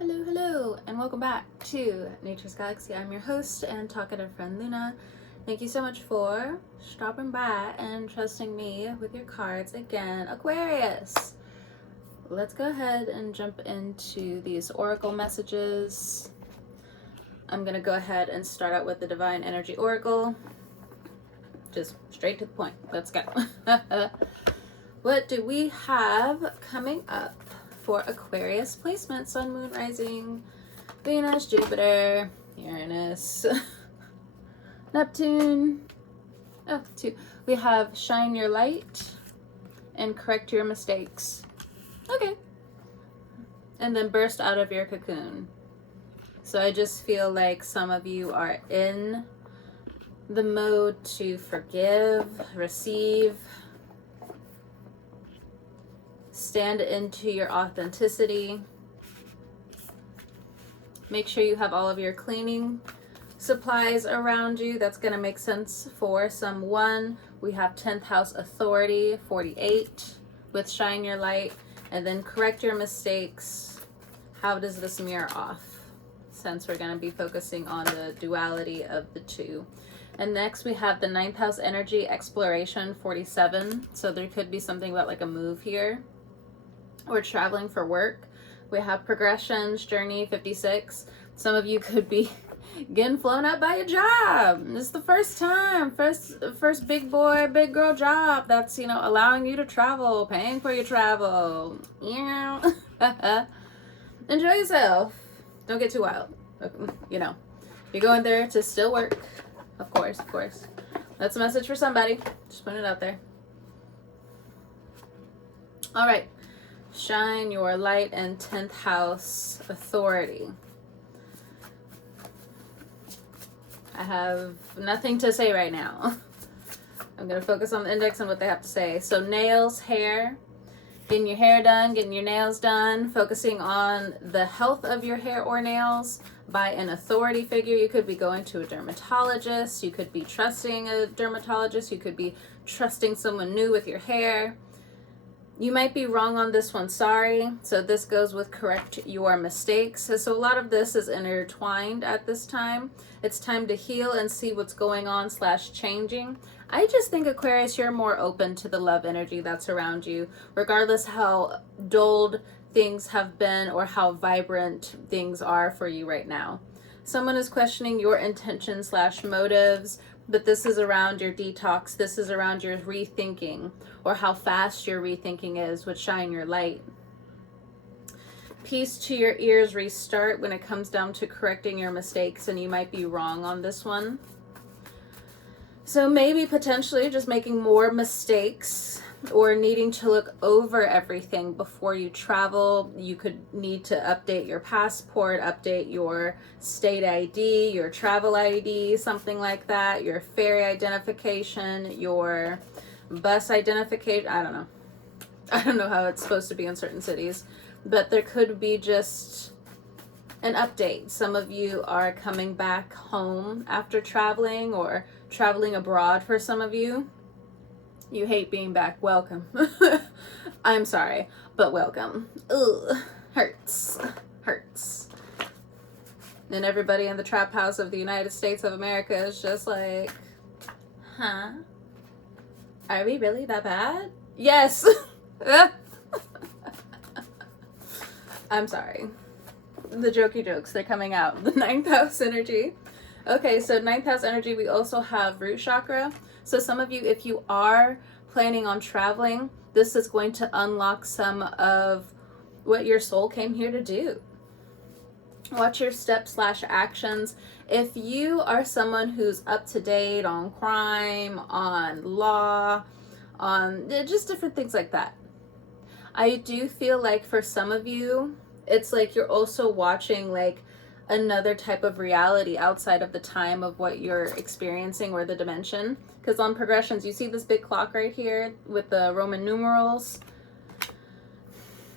Hello, hello, and welcome back to Nature's Galaxy. I'm your host and talkative friend Luna. Thank you so much for stopping by and trusting me with your cards again, Aquarius. Let's go ahead and jump into these oracle messages. I'm going to go ahead and start out with the Divine Energy Oracle. Just straight to the point. Let's go. What do we have coming up for Aquarius placement? Sun, Moon, Rising, Venus, Jupiter, Uranus, Neptune. Oh, two. We have Shine Your Light and Correct Your Mistakes. Okay. And then Burst Out of Your Cocoon. So I just feel like some of you are in the mode to forgive, receive, stand into your authenticity. Make sure you have all of your cleaning supplies around you. That's going to make sense for someone. We have 10th house authority, 48 with Shine Your Light, and then Correct Your Mistakes. How does this mirror off? Since we're going to be focusing on the duality of the two. And next we have the 9th house energy, exploration, 47. So there could be something about like a move here. Or traveling for work. We have progressions, journey, 56. Some of you could be getting flown out by a job. This is the first time, first big boy, big girl job that's, allowing you to travel, paying for your travel. Enjoy yourself. Don't get too wild. You're going there to still work. Of course. That's a message for somebody. Just putting it out there. All right. Shine Your Light and 10th house authority. I have nothing to say right now. I'm going to focus on the index and what they have to say. So nails, hair, getting your hair done, getting your nails done, focusing on the health of your hair or nails by an authority figure. You could be going to a dermatologist. You could be trusting a dermatologist. You could be trusting someone new with your hair. You might be wrong on this one, sorry. So this goes with correct your mistakes. So a lot of this is intertwined at this time. It's time to heal and see what's going on / changing. I just think, Aquarius, you're more open to the love energy that's around you, regardless how dulled things have been or how vibrant things are for you right now. Someone is questioning your intentions / motives, but this is around your detox. This is around your rethinking or how fast your rethinking is with Shine Your Light. Peace to your ears, restart when it comes down to correcting your mistakes, and you might be wrong on this one. So maybe potentially just making more mistakes or needing to look over everything before you travel. You could need to update your passport, update your state ID, your travel ID, something like that, your ferry identification, your bus identification. I don't know how it's supposed to be in certain cities, but there could be just an update. Some of you are coming back home after traveling or traveling abroad for some of you. You hate being back. Welcome. I'm sorry, but welcome. Ugh, hurts. And everybody in the trap house of the United States of America is just like, huh? Are we really that bad? Yes. I'm sorry. The jokey jokes, they're coming out. The 9th house energy. Okay, so 9th house energy, we also have root chakra. So some of you, if you are planning on traveling, this is going to unlock some of what your soul came here to do. Watch your steps / actions. If you are someone who's up to date on crime, on law, on just different things like that, I do feel like for some of you, it's like you're also watching like another type of reality outside of the time of what you're experiencing or the dimension. Because on progressions, you see this big clock right here with the Roman numerals.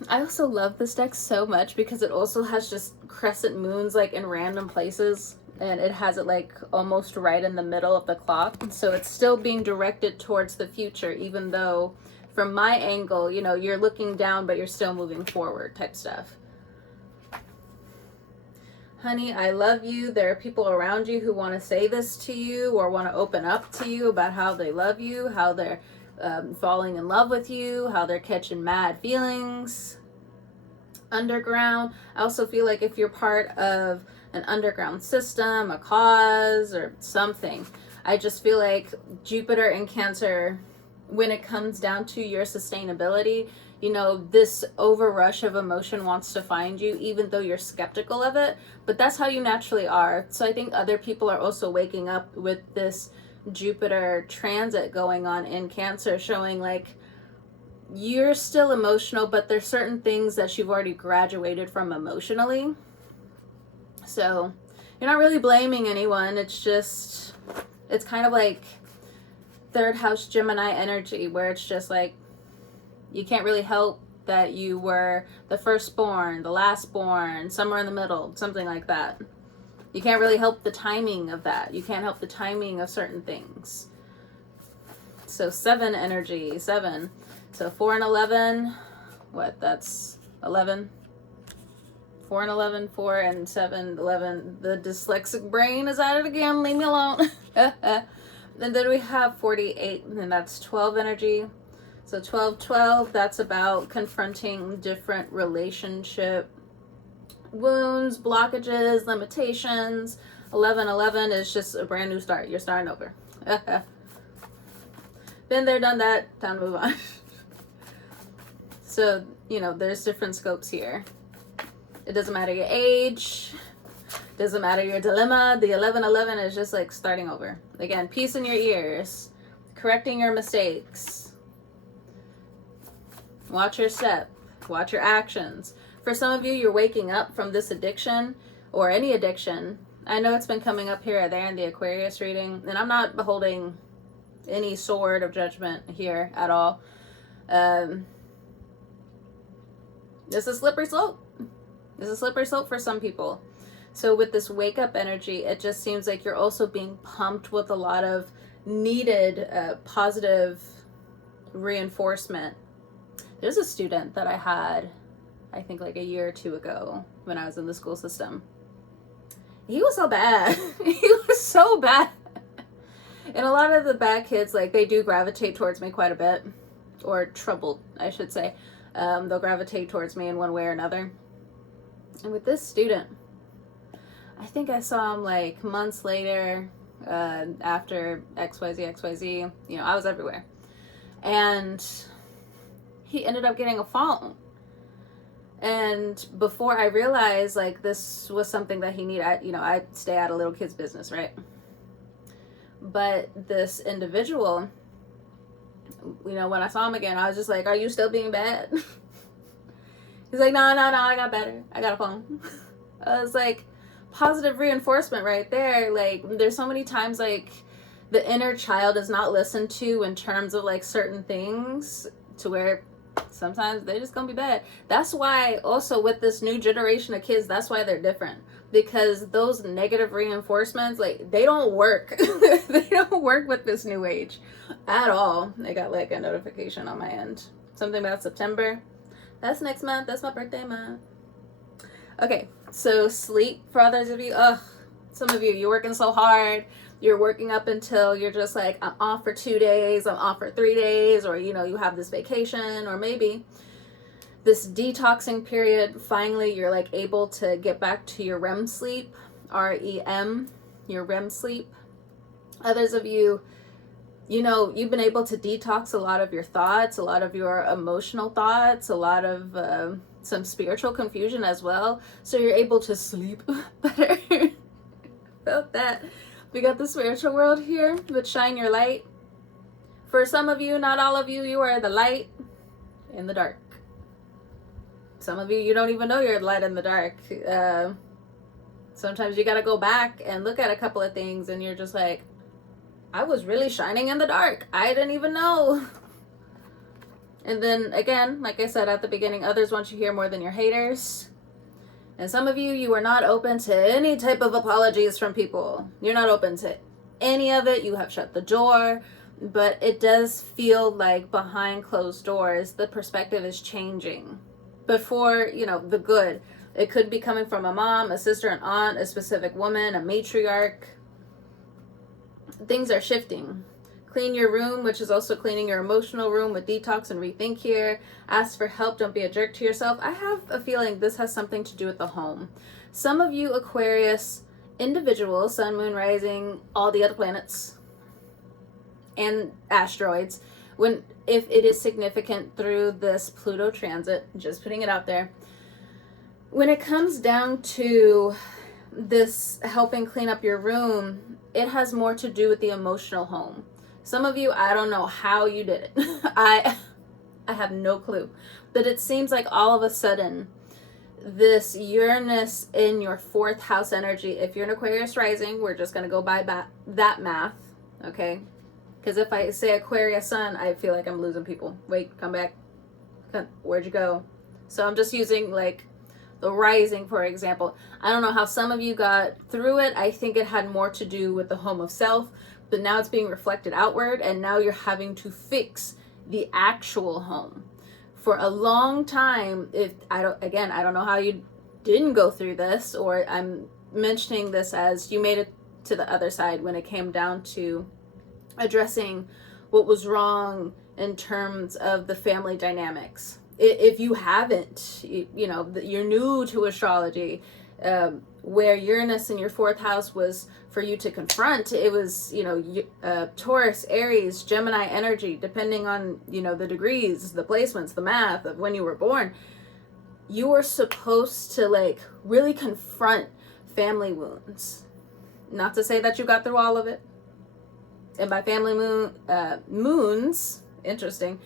I also love this deck so much because it also has just crescent moons like in random places, and it has it like almost right in the middle of the clock. So it's still being directed towards the future, even though from my angle, you're looking down, but you're still moving forward type stuff. honey, I love you. There are people around you who want to say this to you or want to open up to you about how they love you, how they're falling in love with you, how they're catching mad feelings. Underground. I also feel like if you're part of an underground system, a cause, or something, I just feel like Jupiter in Cancer, when it comes down to your sustainability, you know, this overrush of emotion wants to find you, even though you're skeptical of it. But that's how you naturally are. So I think other people are also waking up with this Jupiter transit going on in Cancer, showing like you're still emotional, but there's certain things that you've already graduated from emotionally. So you're not really blaming anyone. It's just, it's kind of like third house Gemini energy, where it's just like, you can't really help that you were the firstborn, the lastborn, somewhere in the middle, something like that. You can't really help the timing of that. You can't help the timing of certain things. So 7 energy, 7. So 4 and 11, what, that's 11. 4 and 11, 4 and 7, 11. The dyslexic brain is at it again, leave me alone. And then we have 48, and that's 12 energy. So 12, 12, that's about confronting different relationship wounds, blockages, limitations. 11, 11 is just a brand new start. You're starting over. Been there, done that, time to move on. So, you know, there's different scopes here. It doesn't matter your age, doesn't matter your dilemma. The 11, 11 is just like starting over. Again, peace in your ears, correcting your mistakes. Watch your step, watch your actions. For some of you, you're waking up from this addiction or any addiction. I know it's been coming up here or there in the Aquarius reading, and I'm not beholding any sword of judgment here at all. It's a slippery slope. It's a slippery slope for some people. So with this wake up energy, it just seems like you're also being pumped with a lot of needed positive reinforcement. There's a student that I had, I think like a year or two ago when I was in the school system. He was so bad. He was so bad. And a lot of the bad kids, like, they do gravitate towards me quite a bit. Or troubled, I should say. They'll gravitate towards me in one way or another. And with this student, I think I saw him like months later, after XYZ, you know, I was everywhere. And he ended up getting a phone. And before I realized, like, this was something that he needed, you know, I stay out of little kids' business, right? But this individual, you know, when I saw him again, I was just like, are you still being bad? He's like, no, I got better. I got a phone. I was like, positive reinforcement right there. Like, there's so many times, like, the inner child is not listened to in terms of, like, certain things, to where sometimes they're just gonna be bad. That's why also with this new generation of kids, that's why they're different. Because those negative reinforcements, like, they don't work. They don't work with this new age at all. I got like a notification on my end. Something about September. That's next month. That's my birthday month. Okay, so sleep for others of you. Ugh, some of you, you're working so hard. You're working up until you're just like, I'm off for 2 days, I'm off for 3 days, or, you know, you have this vacation, or maybe this detoxing period. Finally, you're like able to get back to your REM sleep, REM, your REM sleep. Others of you, you know, you've been able to detox a lot of your thoughts, a lot of your emotional thoughts, a lot of some spiritual confusion as well. So you're able to sleep better. Felt that. We got the spiritual world here, but shine your light. For some of you, not all of you, you are the light in the dark. Some of you, you don't even know you're the light in the dark. Sometimes you got to go back and look at a couple of things and you're just like, I was really shining in the dark. I didn't even know. And then again, like I said at the beginning, others want you here more than your haters. And some of you, you are not open to any type of apologies from people. You're not open to any of it. You have shut the door. But it does feel like behind closed doors, the perspective is changing. But for, you know, the good. It could be coming from a mom, a sister, an aunt, a specific woman, a matriarch. Things are shifting. Clean your room, which is also cleaning your emotional room with detox and rethink here. Ask for help. Don't be a jerk to yourself. I have a feeling this has something to do with the home. Some of you Aquarius individuals, sun, moon, rising, all the other planets, and asteroids, if it is significant through this Pluto transit, just putting it out there, when it comes down to this helping clean up your room, it has more to do with the emotional home. Some of you, I don't know how you did it. I have no clue. But it seems like all of a sudden, this Uranus in your 4th house energy, if you're an Aquarius rising, we're just going to go by that math, okay? Because if I say Aquarius sun, I feel like I'm losing people. Wait, come back. Where'd you go? So I'm just using like the rising, for example. I don't know how some of you got through it. I think it had more to do with the home of self, but now it's being reflected outward, and now you're having to fix the actual home. For a long time, I don't know how you didn't go through this, or I'm mentioning this as you made it to the other side when it came down to addressing what was wrong in terms of the family dynamics. If you haven't, you're new to astrology, where Uranus in your 4th house was for you to confront. It was, Taurus, Aries, Gemini energy, depending on, the degrees, the placements, the math of when you were born. You were supposed to like really confront family wounds. Not to say that you got through all of it. And by family moons, interesting,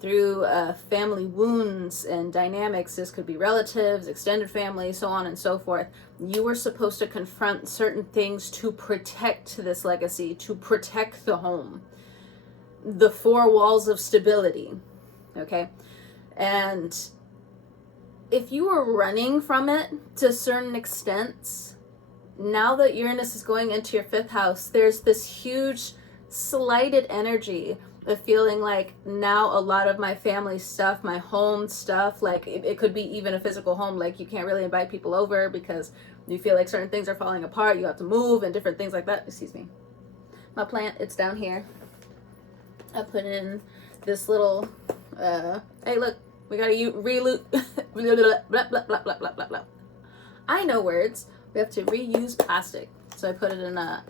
through family wounds and dynamics, this could be relatives, extended family, so on and so forth. You were supposed to confront certain things to protect this legacy, to protect the home, the 4 walls of stability, okay? And if you were running from it to certain extents, now that Uranus is going into your 5th house, there's this huge slighted energy of feeling like now a lot of my family stuff, my home stuff, like it could be even a physical home, like you can't really invite people over because you feel like certain things are falling apart, you have to move and different things like that. Excuse me. My plant, it's down here. I put in this little, hey look, we gotta reloot, blah, blah, blah, blah, blah, blah, blah. I know words. We have to reuse plastic. So I put it in a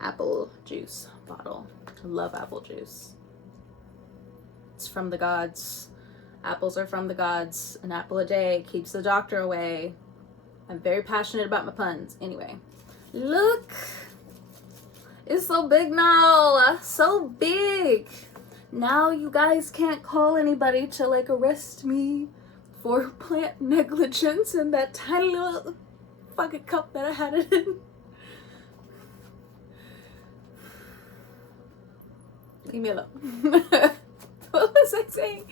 apple juice bottle. I love apple juice. It's from the gods. Apples are from the gods. An apple a day keeps the doctor away. I'm very passionate about my puns. Anyway, look. It's so big now. So big. Now you guys can't call anybody to like arrest me for plant negligence in that tiny little fucking cup that I had it in. Leave me alone. What was I saying?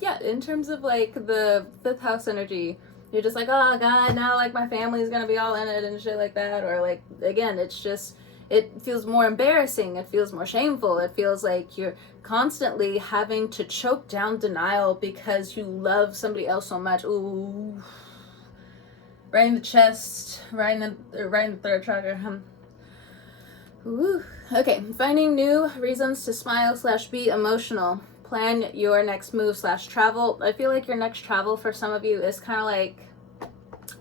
Yeah, in terms of like the 5th house energy, you're just like, oh god, now like my family's gonna be all in it and shit like that. Or like, again, it's just, it feels more embarrassing. It feels more shameful. It feels like you're constantly having to choke down denial because you love somebody else so much. Ooh, right in the chest, right in the 3rd chakra. Ooh. Okay, finding new reasons to smile / be emotional. Plan your next move / travel. I feel like your next travel for some of you is kind of like,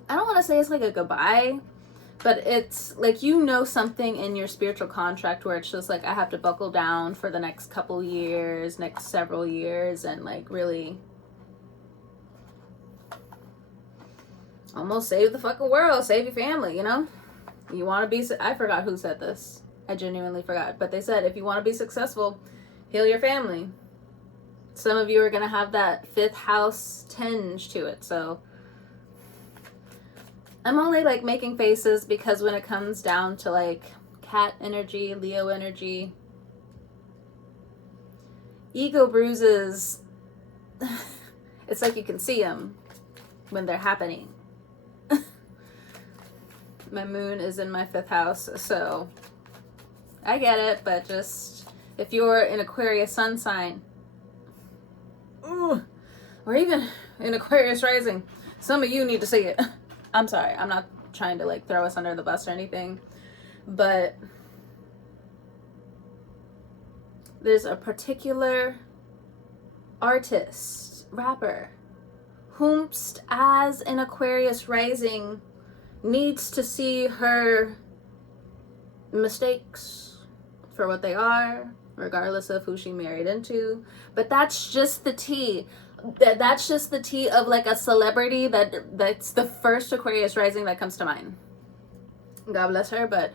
I don't want to say it's like a goodbye, but it's like, something in your spiritual contract where it's just like, I have to buckle down for the next couple years, next several years, and like really almost save the fucking world, save your family, You want to be, I forgot who said this. I genuinely forgot. But they said, if you want to be successful, heal your family. Some of you are going to have that 5th house tinge to it. So I'm only like making faces because when it comes down to like cat energy, Leo energy, ego bruises, it's like you can see them when they're happening. My moon is in my 5th house, so I get it, but just if you're an Aquarius sun sign, or even an Aquarius rising, Some of you need to see it. I'm sorry. I'm not trying to like throw us under the bus or anything. But there's a particular artist, rapper, whomst as an Aquarius rising needs to see her mistakes for what they are, regardless of who she married into. But that's just the tea. That's just the tea of like a celebrity that's the first Aquarius rising that comes to mind. God bless her, but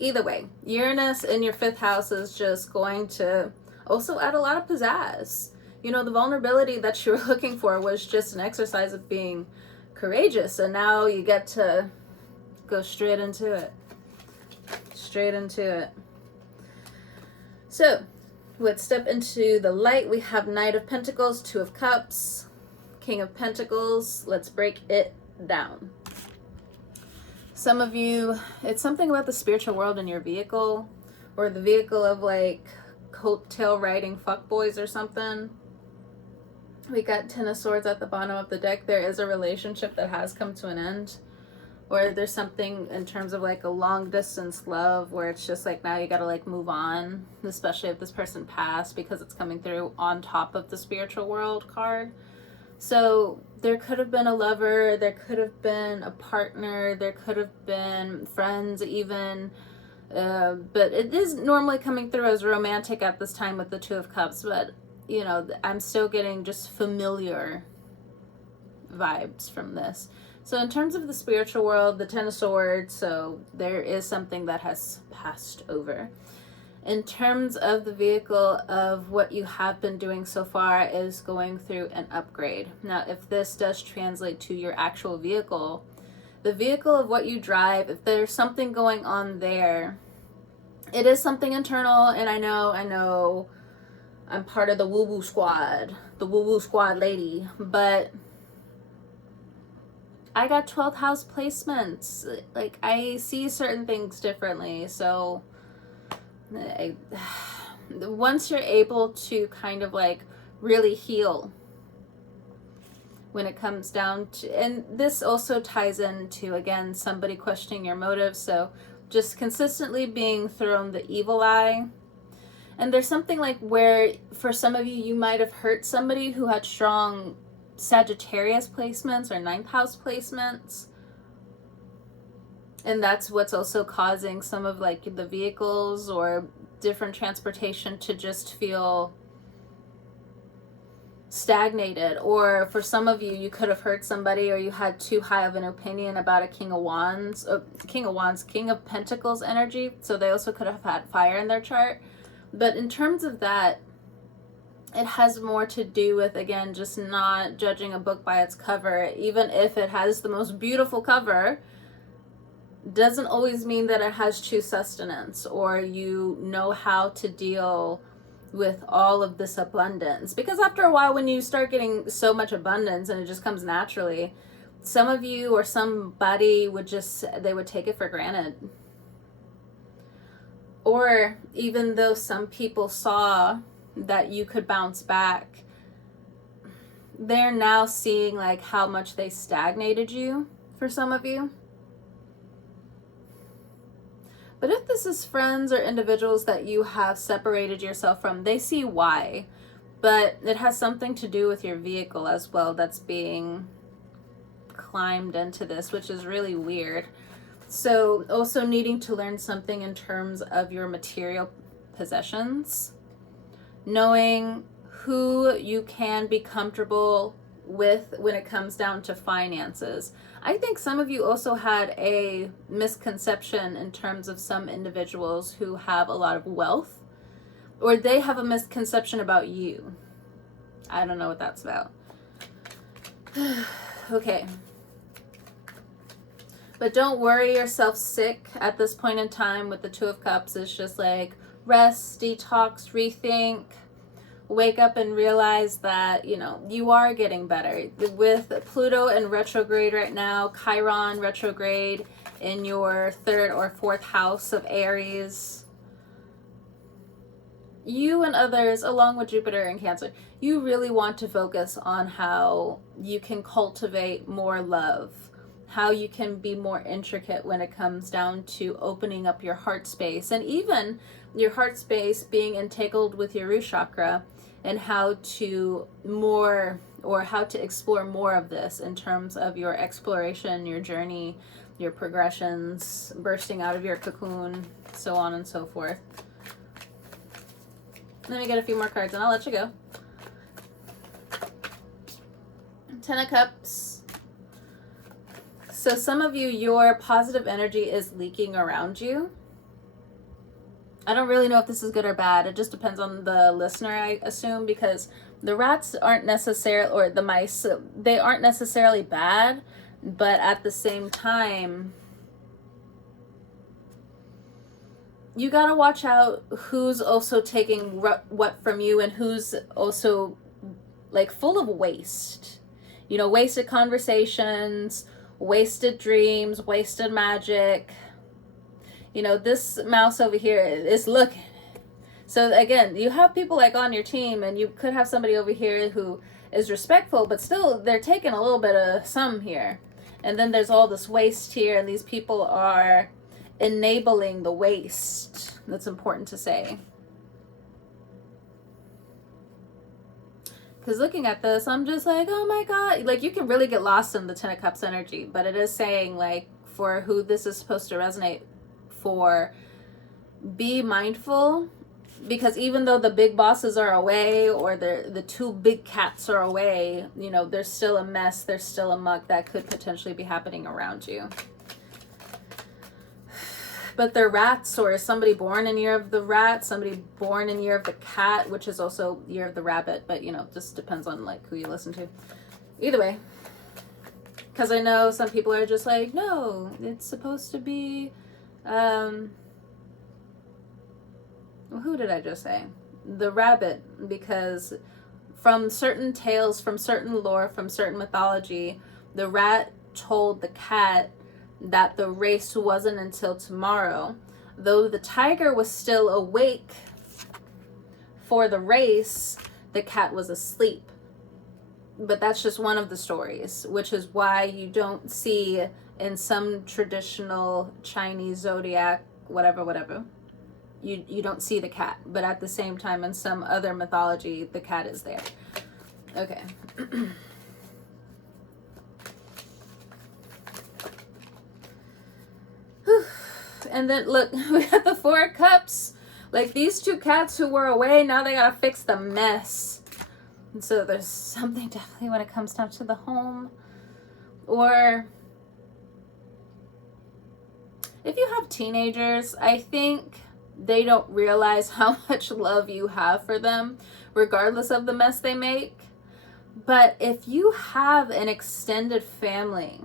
either way, Uranus in your 5th house is just going to also add a lot of pizzazz. You know, the vulnerability that you were looking for was just an exercise of being courageous, and now you get to go straight into it. Straight into it. So, let's step into the light. We have Knight of Pentacles, 2 of Cups, King of Pentacles. Let's break it down. Some of you, it's something about the spiritual world in your vehicle, or the vehicle of like coattail riding fuckboys or something. We got 10 of Swords at the bottom of the deck. There is a relationship that has come to an end, or there's something in terms of like a long distance love where it's just like now you gotta like move on, especially if this person passed, because it's coming through on top of the spiritual world card. So there could have been a lover, there could have been a partner, there could have been friends even, but it is normally coming through as romantic at this time with the 2 of Cups. But you know, I'm still getting just familiar vibes from this. So in terms of the spiritual world, the 10 of Swords, so there is something that has passed over. In terms of the vehicle of what you have been doing so far is going through an upgrade. Now, if this does translate to your actual vehicle, the vehicle of what you drive, if there's something going on there, it is something internal. And I know I'm part of the woo-woo squad, the woo-woo squad lady, but I got 12th house placements. Like, I see certain things differently. So once you're able to kind of like really heal when it comes down to, and this also ties into, again, somebody questioning your motives. So just consistently being thrown the evil eye. And there's something like where for some of you, you might have hurt somebody who had strong Sagittarius placements or 9th house placements. And that's what's also causing some of like the vehicles or different transportation to just feel stagnated. Or for some of you, you could have hurt somebody, or you had too high of an opinion about a King of Pentacles energy. So they also could have had fire in their chart. But in terms of that, it has more to do with, again, just not judging a book by its cover. Even if it has the most beautiful cover, doesn't always mean that it has true sustenance, or you know how to deal with all of this abundance. Because after a while, when you start getting so much abundance and it just comes naturally, some of you or somebody would just, they would take it for granted. Or even though some people saw that you could bounce back, they're now seeing like how much they stagnated you for some of you. But if this is friends or individuals that you have separated yourself from, they see why. But it has something to do with your vehicle as well that's being climbed into this, which is really weird. So also needing to learn something in terms of your material possessions. Knowing who you can be comfortable with when it comes down to finances. I think some of you also had a misconception in terms of some individuals who have a lot of wealth, or they have a misconception about you. I don't know what that's about. Okay. But don't worry yourself sick at this point in time with the 2 of Cups. It's just like rest, detox, rethink. Wake up and realize that, you know, you are getting better. With Pluto in retrograde right now, Chiron retrograde in your 3rd or 4th house of Aries, you and others, along with Jupiter and Cancer, you really want to focus on how you can cultivate more love, how you can be more intricate when it comes down to opening up your heart space, and even your heart space being entangled with your root chakra, and how to explore more of this in terms of your exploration, your journey, your progressions, bursting out of your cocoon, so on and so forth. Let me get a few more cards and I'll let you go. Ten of Cups. So some of you, your positive energy is leaking around you. I don't really know if this is good or bad. It just depends on the listener, I assume, because the rats aren't necessarily, or the mice, they aren't necessarily bad, but at the same time, you gotta watch out who's also taking what from you, and who's also like full of waste. You know, wasted conversations, wasted dreams, wasted magic. You know, this mouse over here is looking. So again, you have people like on your team, and you could have somebody over here who is respectful, but still they're taking a little bit of some here. And then there's all this waste here, and these people are enabling the waste. That's important to say. Because looking at this, I'm just like, oh my God. Like, you can really get lost in the Ten of Cups energy, but it is saying, like, for who this is supposed to resonate for, be mindful, because even though the big bosses are away, or the two big cats are away, you know, there's still a mess, there's still a muck that could potentially be happening around you. But they're rats, or somebody born in year of the rat, somebody born in year of the cat, which is also year of the rabbit, but you know, just depends on like who you listen to. Either way, because I know some people are just like, no, it's supposed to be who did I just say? The rabbit, because from certain tales, from certain lore, from certain mythology, the rat told the cat that the race wasn't until tomorrow. Though the tiger was still awake for the race, the cat was asleep. But that's just one of the stories, which is why you don't see in some traditional Chinese zodiac, whatever, you don't see the cat. But at the same time, in some other mythology, the cat is there. Okay. And then look, we got the Four of Cups. Like, these two cats who were away, now they gotta fix the mess. And so there's something definitely when it comes down to the home. Or if you have teenagers, I think they don't realize how much love you have for them, regardless of the mess they make. But if you have an extended family,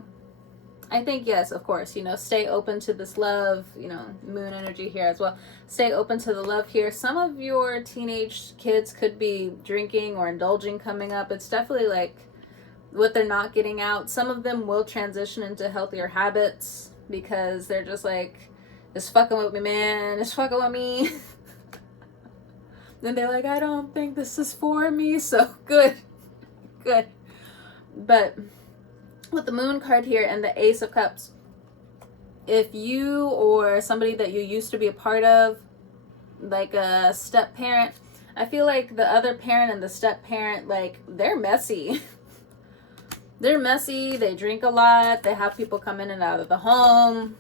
I think, yes, of course, you know, stay open to this love, you know, moon energy here as well. Stay open to the love here. Some of your teenage kids could be drinking or indulging coming up. It's definitely like what they're not getting out. Some of them will transition into healthier habits because they're just like, it's fucking with me, man. It's fucking with me. Then they're like, I don't think this is for me. So good. But with the moon card here and the Ace of Cups, if you or somebody that you used to be a part of, like a step parent, I feel like the other parent and the step parent, like, they're messy. They're messy. They drink a lot. They have people come in and out of the home.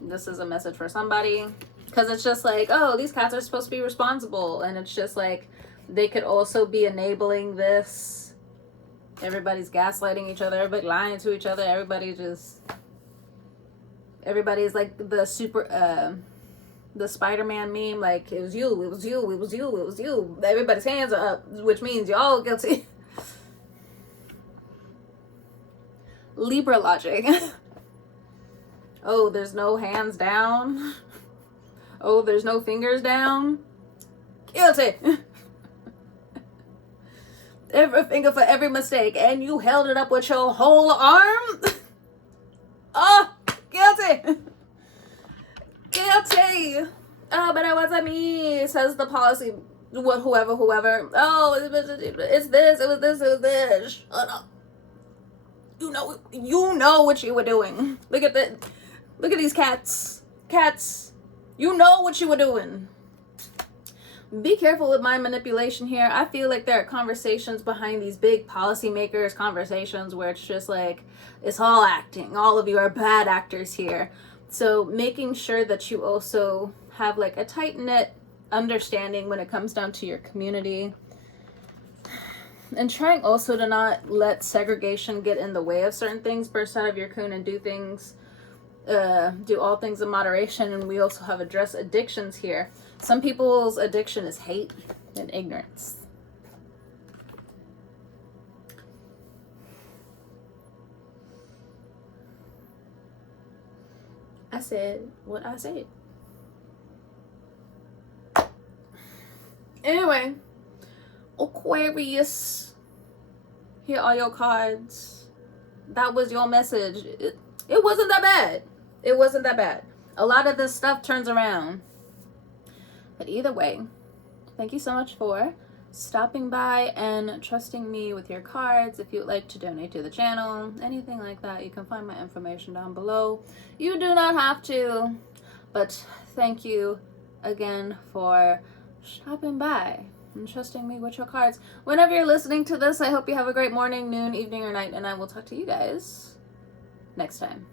This is a message for somebody, because it's just like, oh, these cats are supposed to be responsible, and it's just like they could also be enabling this. Everybody's gaslighting each other, everybody lying to each other, everybody's like the the Spider-Man meme, like, it was you, it was you, it was you, it was you. Everybody's hands are up, which means you're all guilty. Libra logic. Oh, there's no hands down. Oh, there's no fingers down. Guilty. Every finger for every mistake, and you held it up with your whole arm. Oh, guilty. Guilty. better what's at me, says the policy, whoever. Oh, it's this, it was this. Shut up. You know what you were doing. Look at these cats. You know what you were doing. Be careful with mind manipulation here. I feel like there are conversations behind these big policymakers conversations where it's just like, it's all acting. All of you are bad actors here. So making sure that you also have like a tight-knit understanding when it comes down to your community. And trying also to not let segregation get in the way of certain things. Burst out of your cocoon and do things, do all things in moderation. And we also have addressed addictions here. Some people's addiction is hate and ignorance. I said what I said. Anyway, Aquarius, here are your cards. That was your message. It wasn't that bad. It wasn't that bad. A lot of this stuff turns around. But either way, thank you so much for stopping by and trusting me with your cards. If you would like to donate to the channel, anything like that, you can find my information down below. You do not have to, but thank you again for stopping by and trusting me with your cards. Whenever you're listening to this, I hope you have a great morning, noon, evening, or night, and I will talk to you guys next time.